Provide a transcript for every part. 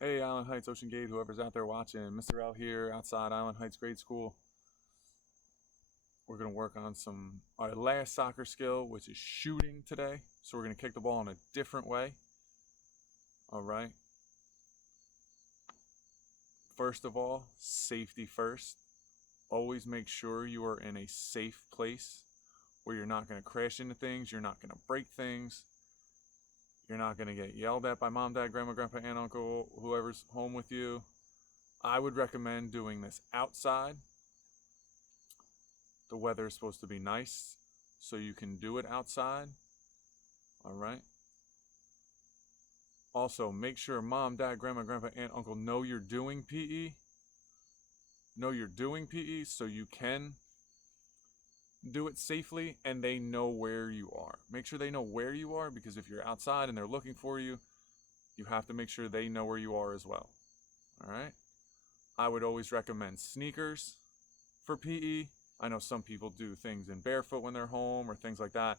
Hey, Island Heights, Ocean Gate, whoever's out there watching, Mr. L here outside Island Heights Grade School. We're going to work on our last soccer skill, which is shooting today. So we're going to kick the ball in a different way. All right. First of all, safety first. Always make sure you are in a safe place where you're not going to crash into things, you're not going to break things, you're not going to get yelled at by mom, dad, grandma, grandpa, aunt, uncle, whoever's home with you. I would recommend doing this outside. The weather is supposed to be nice, so you can do it outside. All right. Also, make sure mom, dad, grandma, grandpa, aunt, uncle know you're doing PE. Know you're doing PE so you can do it safely and they know where you are. Make sure they know where you are, because if you're outside and they're looking for you, you have to make sure they know where you are as well. All right. I would always recommend sneakers for PE. I know some people do things in barefoot when they're home or things like that.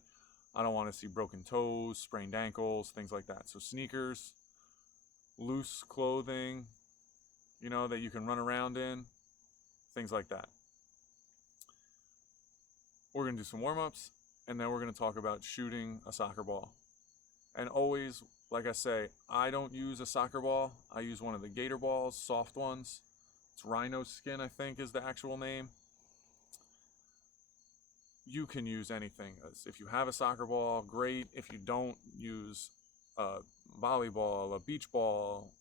I don't want to see broken toes, sprained ankles, things like that. So sneakers, loose clothing, that you can run around in, things like that. We're going to do some warm-ups, and then we're going to talk about shooting a soccer ball. And always, like I say, I don't use a soccer ball. I use one of the Gator balls, soft ones. It's Rhino Skin, I think, is the actual name. You can use anything. If you have a soccer ball, great. If you don't, use a volleyball, a beach ball,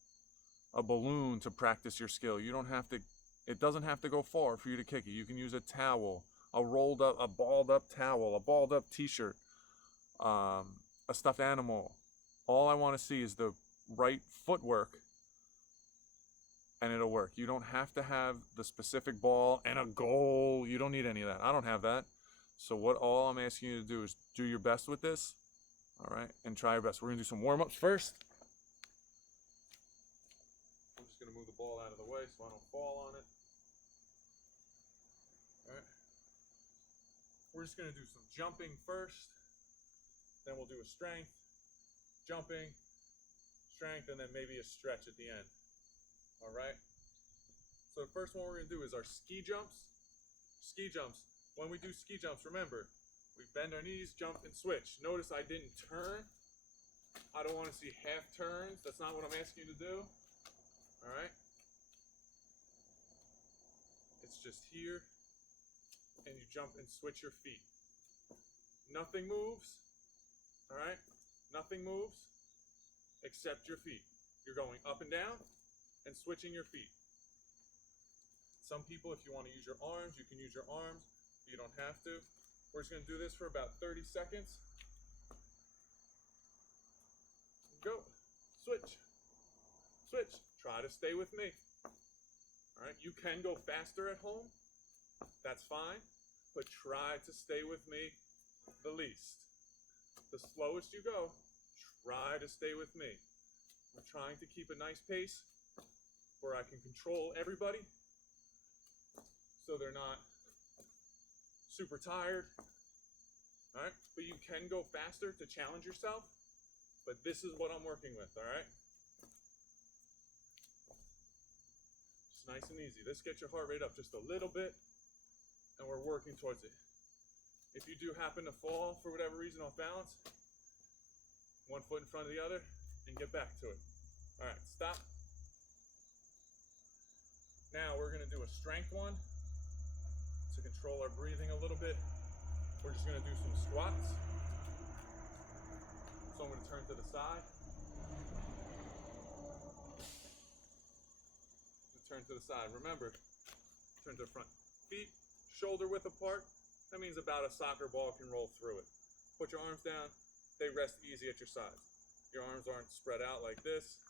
a balloon to practice your skill. You don't have to, it doesn't have to go far for you to kick it. You can use a towel, a balled up towel, a balled up t-shirt, a stuffed animal. All I want to see is the right footwork, and it'll work. You don't have to have the specific ball and a goal. You don't need any of that. I don't have that. So all I'm asking you to do is do your best with this, all right, and try your best. We're going to do some warm-ups first. I'm just going to move the ball out of the way so I don't fall on it. All right. We're just going to do some jumping first. Then we'll do a strength, jumping, strength, and then maybe a stretch at the end. All right. So the first one we're going to do is our ski jumps. Ski jumps. When we do ski jumps, remember, we bend our knees, jump, and switch. Notice I didn't turn. I don't want to see half turns. That's not what I'm asking you to do. All right? It's just here, and you jump and switch your feet. Nothing moves. All right? Nothing moves except your feet. You're going up and down and switching your feet. Some people, if you want to use your arms, you can use your arms. You don't have to. We're just going to do this for about 30 seconds. Go. Switch. Switch. Try to stay with me. All right. You can go faster at home. That's fine. But try to stay with me the least. The slowest you go, try to stay with me. I'm trying to keep a nice pace where I can control everybody so they're not super tired. All right, but you can go faster to challenge yourself, but this is what I'm working with. All right, just nice and easy. This gets your heart rate up just a little bit, and we're working towards it. If you do happen to fall for whatever reason off balance, one foot in front of the other and get back to it. All right, stop. Now we're going to do a strength one to control our breathing a little bit. We're just going to do some squats. So I'm going to turn to the side. Turn to the side. Remember, turn to the front. Feet shoulder width apart. That means about a soccer ball can roll through it. Put your arms down. They rest easy at your sides. Your arms aren't spread out like this,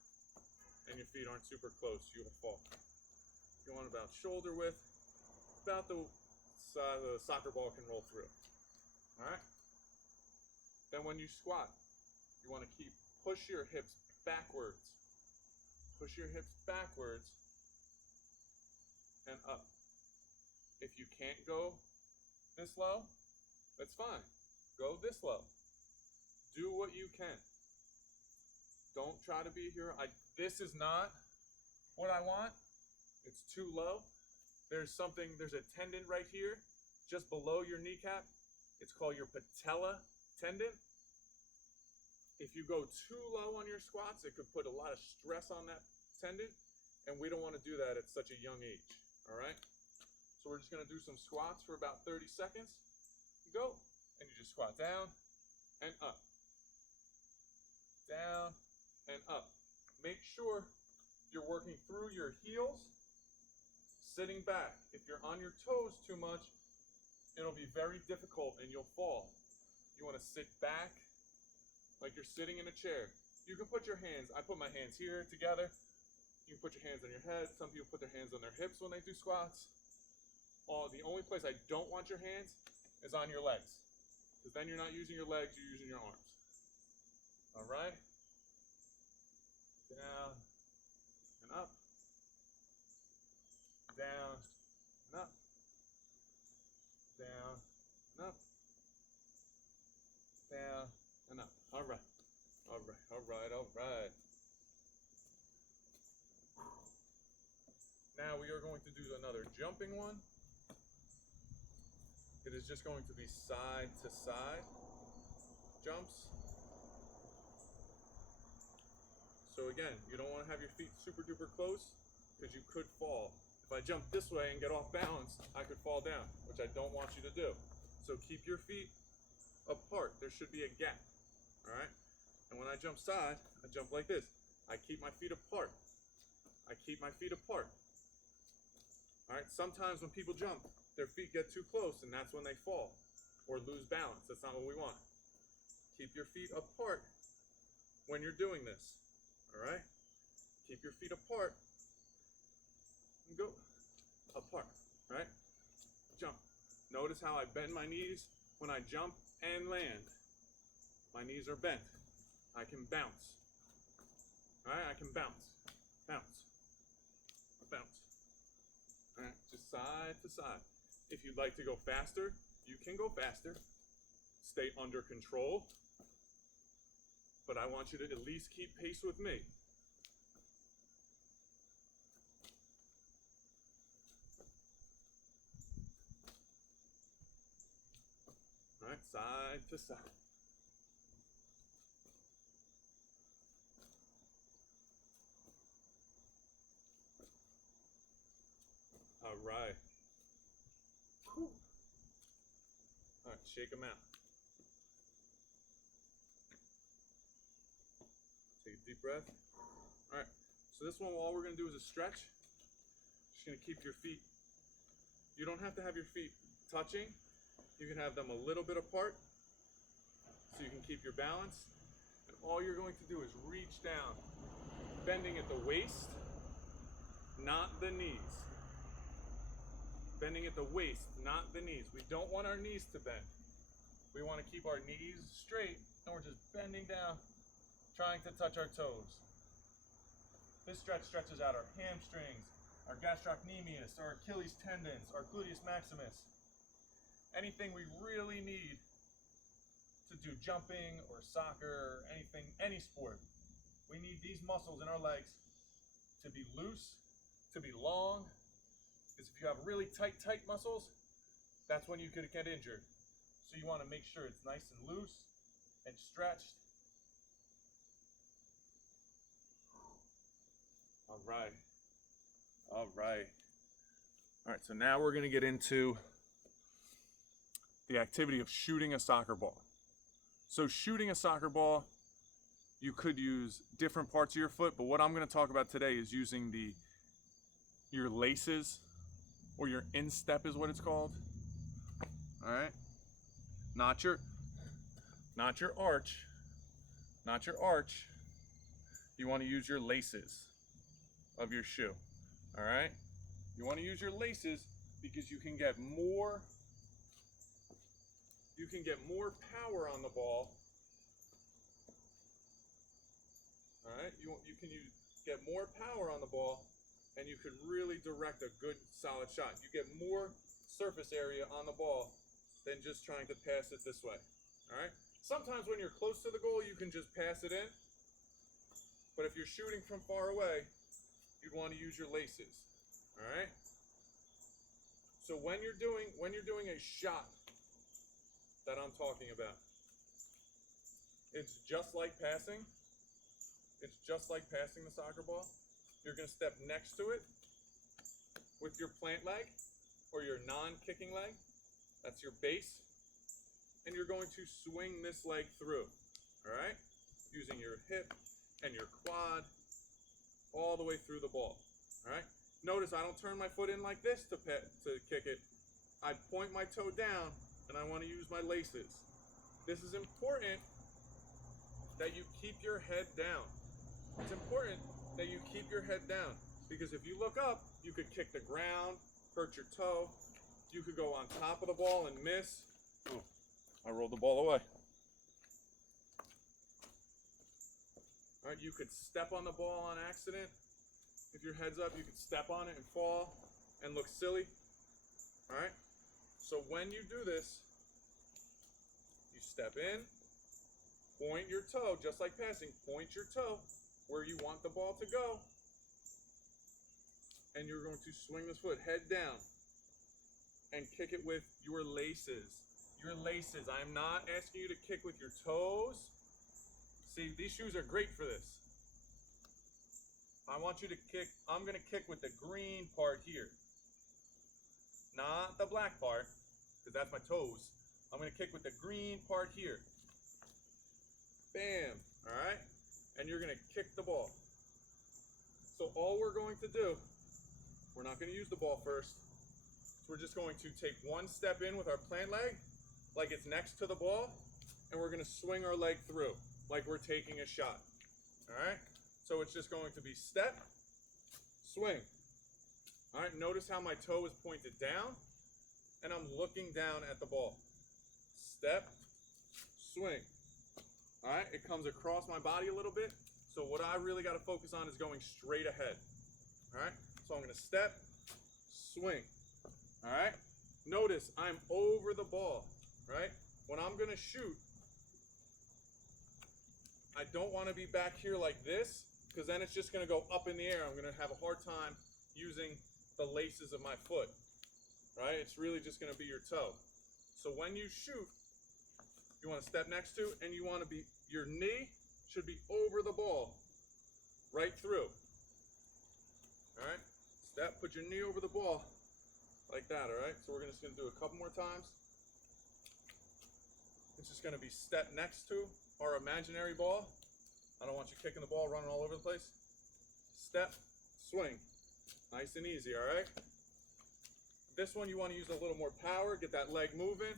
and your feet aren't super close. You will fall. You want about shoulder width, about the size the soccer ball can roll through. All right? Then when you squat, you want to push your hips backwards. Push your hips backwards and up. If you can't go this low, that's fine. Go this low. Do what you can. Don't try to be here. This is not what I want. It's too low. There's a tendon right here, just below your kneecap. It's called your patella tendon. If you go too low on your squats, it could put a lot of stress on that tendon, and we don't want to do that at such a young age, all right? So we're just gonna do some squats for about 30 seconds. Go, and you just squat down and up, down and up. Make sure you're working through your heels, sitting back. If you're on your toes too much, it'll be very difficult and you'll fall. You wanna sit back like you're sitting in a chair. You can put your hands, I put my hands here together. You can put your hands on your head. Some people put their hands on their hips when they do squats. The only place I don't want your hands is on your legs, because then you're not using your legs, you're using your arms. All right? Down and up. Down and up. Down and up. Down and up. All right. All right. All right. All right. Now we are going to do another jumping one. It is just going to be side to side jumps. So again, you don't want to have your feet super duper close because you could fall. If I jump this way and get off balance, I could fall down, which I don't want you to do. So keep your feet apart. There should be a gap, all right? And when I jump side, I jump like this. I keep my feet apart. I keep my feet apart. All right, sometimes when people jump, their feet get too close and that's when they fall or lose balance. That's not what we want. Keep your feet apart when you're doing this, all right? Keep your feet apart and go apart, right? Jump. Notice how I bend my knees when I jump and land. My knees are bent. I can bounce, all right? I can bounce, bounce, bounce. All right, just side to side. If you'd like to go faster, you can go faster. Stay under control. But I want you to at least keep pace with me. All right, side to side. All right. Whew. All right, shake them out. Take a deep breath. All right, so this one, all we're gonna do is a stretch. Just gonna keep your feet, you don't have to have your feet touching. You can have them a little bit apart so you can keep your balance. And all you're going to do is reach down, bending at the waist, not the knees. Bending at the waist, not the knees. We don't want our knees to bend. We want to keep our knees straight, and we're just bending down, trying to touch our toes. This stretch stretches out our hamstrings, our gastrocnemius, our Achilles tendons, our gluteus maximus. Anything we really need to do jumping or soccer or anything, any sport. We need these muscles in our legs to be loose, to be long. Because if you have really tight muscles, that's when you could get injured. So you want to make sure it's nice and loose and stretched. All right. All right. All right, so now we're going to get into the activity of shooting a soccer ball. So shooting a soccer ball, you could use different parts of your foot, but what I'm going to talk about today is using your laces, or your instep is what it's called. All right? Not your arch. Not your arch. You want to use your laces of your shoe. All right? You want to use your laces because you can get more power on the ball. All right? You can get more power on the ball, and you could really direct a good solid shot. You get more surface area on the ball than just trying to pass it this way. All right? Sometimes when you're close to the goal, you can just pass it in. But if you're shooting from far away, you'd want to use your laces. All right? So when you're doing a shot that I'm talking about, it's just like passing. It's just like passing the soccer ball. You're going to step next to it with your plant leg or your non-kicking leg. That's your base. And you're going to swing this leg through. All right? Using your hip and your quad all the way through the ball. All right? Notice I don't turn my foot in like this to kick it. I point my toe down and I want to use my laces. This is important that you keep your head down. It's important that you keep your head down because if you look up, you could kick the ground, hurt your toe. You could go on top of the ball and miss. Oh, I rolled the ball away. All right, you could step on the ball on accident. If your head's up, you could step on it and fall and look silly. All right? So when you do this, you step in, point your toe, just like passing, point your toe where you want the ball to go. And you're going to swing this foot head down and kick it with your laces. Your laces. I'm not asking you to kick with your toes. See, these shoes are great for this. I want you to kick, I'm going to kick with the green part here. Not the black part, because that's my toes. I'm going to kick with the green part here. Bam, all right? And you're going to kick the ball. So all we're going to do, we're not going to use the ball first. So we're just going to take one step in with our plant leg, like it's next to the ball, and we're going to swing our leg through, like we're taking a shot, all right? So it's just going to be step, swing. All right, notice how my toe is pointed down, and I'm looking down at the ball. Step, swing. All right, it comes across my body a little bit, so what I really got to focus on is going straight ahead. All right, so I'm going to step, swing. All right, notice I'm over the ball, right? When I'm going to shoot, I don't want to be back here like this, because then it's just going to go up in the air. I'm going to have a hard time using the laces of my foot, right? It's really just going to be your toe. So when you shoot, you want to step next to, and you want to be, your knee should be over the ball, right through. All right? Step, put your knee over the ball, like that, all right? So we're just going to do a couple more times. It's just going to be step next to our imaginary ball. I don't want you kicking the ball, running all over the place. Step, swing. Nice and easy, all right? This one, you want to use a little more power, get that leg moving.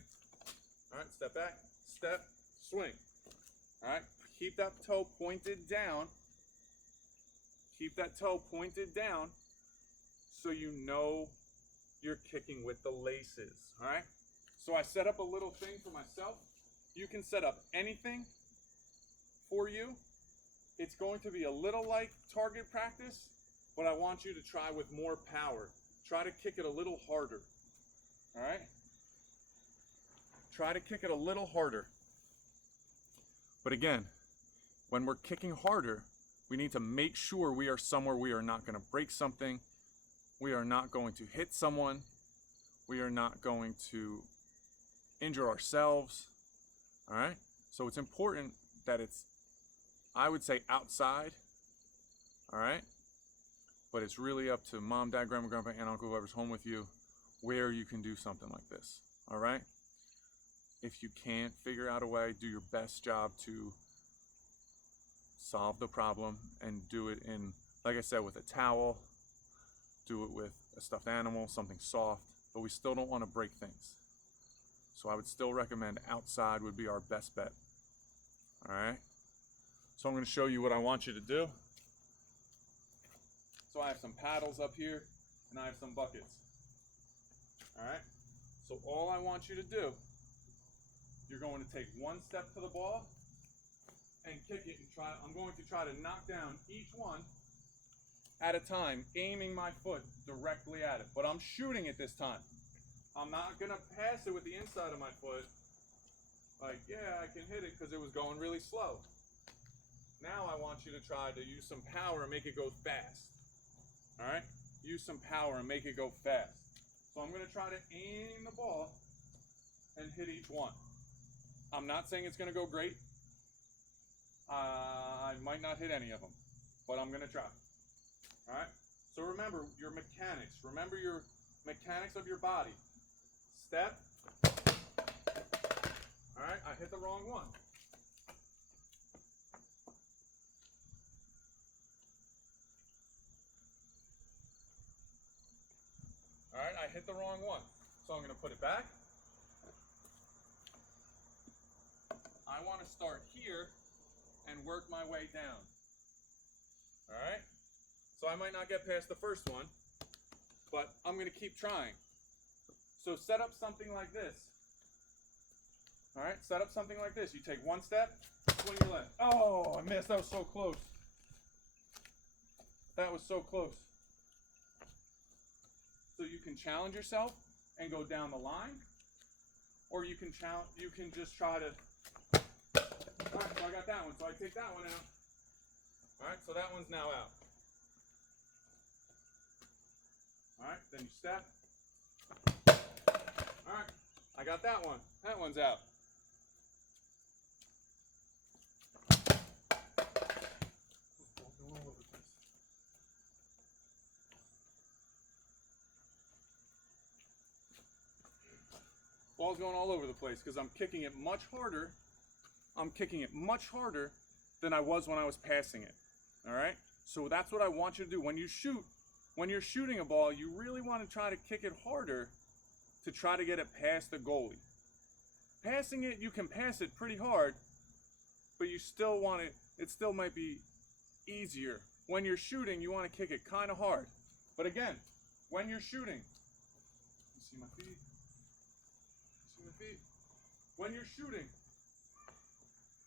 All right, step back, step, swing. All right, keep that toe pointed down. Keep that toe pointed down so you know you're kicking with the laces, all right? So I set up a little thing for myself. You can set up anything for you. It's going to be a little like target practice, but I want you to try with more power. Try to kick it a little harder, all right? Try to kick it a little harder. But again, when we're kicking harder, we need to make sure we are somewhere we are not going to break something. We are not going to hit someone. We are not going to injure ourselves, all right? So it's important that it's, I would say, outside, all right? But it's really up to mom, dad, grandma, grandpa, aunt, uncle, whoever's home with you, where you can do something like this, all right? If you can't figure out a way, do your best job to solve the problem and do it in, like I said, with a towel, do it with a stuffed animal, something soft, but we still don't want to break things. So I would still recommend outside would be our best bet, all right? So I'm going to show you what I want you to do. So I have some paddles up here, and I have some buckets. All right? So all I want you to do, you're going to take one step to the ball and kick it and try. I'm going to try to knock down each one at a time, aiming my foot directly at it. But I'm shooting it this time. I'm not going to pass it with the inside of my foot. Like, yeah, I can hit it because it was going really slow. Now I want you to try to use some power and make it go fast. All right? Use some power and make it go fast. So I'm going to try to aim the ball and hit each one. I'm not saying it's going to go great. I might not hit any of them, but I'm going to try. All right? So remember your mechanics. Remember your mechanics of your body. Step. All right, I hit the wrong one. All right, I hit the wrong one. So I'm going to put it back. I want to start here and work my way down. All right? So I might not get past the first one, but I'm going to keep trying. So set up something like this. All right, set up something like this. You take one step, swing your leg. Oh, I missed. That was so close. That was so close. So you can challenge yourself and go down the line, or you can just try to. All right, so I got that one. So I take that one out. All right, so that one's now out. All right, then you step. All right, I got that one. That one's out. Ball's going all over the place because I'm kicking it much harder. I'm kicking it much harder than I was when I was passing it. All right? So that's what I want you to do. When you shoot, when you're shooting a ball, you really want to try to kick it harder to try to get it past the goalie. Passing it, you can pass it pretty hard, but you still want it still might be easier. When you're shooting, you want to kick it kind of hard. But again, when you're shooting, you see my feet? See my feet? When you're shooting,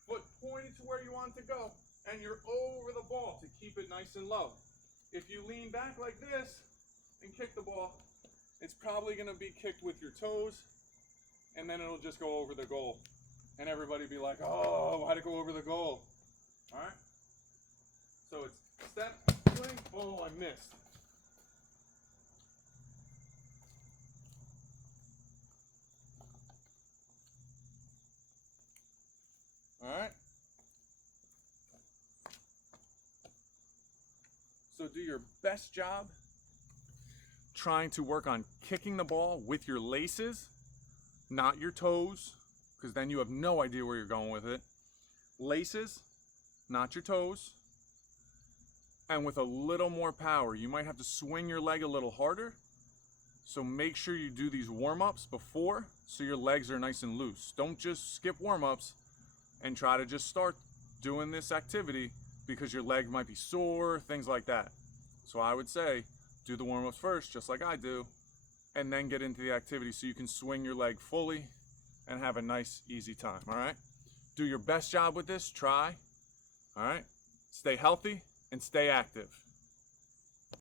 foot pointed to where you want to go, and you're over the ball to keep it nice and low. If you lean back like this and kick the ball, it's probably going to be kicked with your toes, and then it'll just go over the goal. And everybody be like, oh, why'd it go over the goal? All right? So it's step, swing, oh, I missed. All right? So do your best job trying to work on kicking the ball with your laces, not your toes, because then you have no idea where you're going with it. Laces, not your toes, and with a little more power. You might have to swing your leg a little harder, so make sure you do these warm-ups before so your legs are nice and loose. Don't just skip warm-ups and try to just start doing this activity because your leg might be sore, things like that. So I would say do the warm-ups first, just like I do, and then get into the activity so you can swing your leg fully and have a nice, easy time, all right? Do your best job with this, try, all right? Stay healthy and stay active.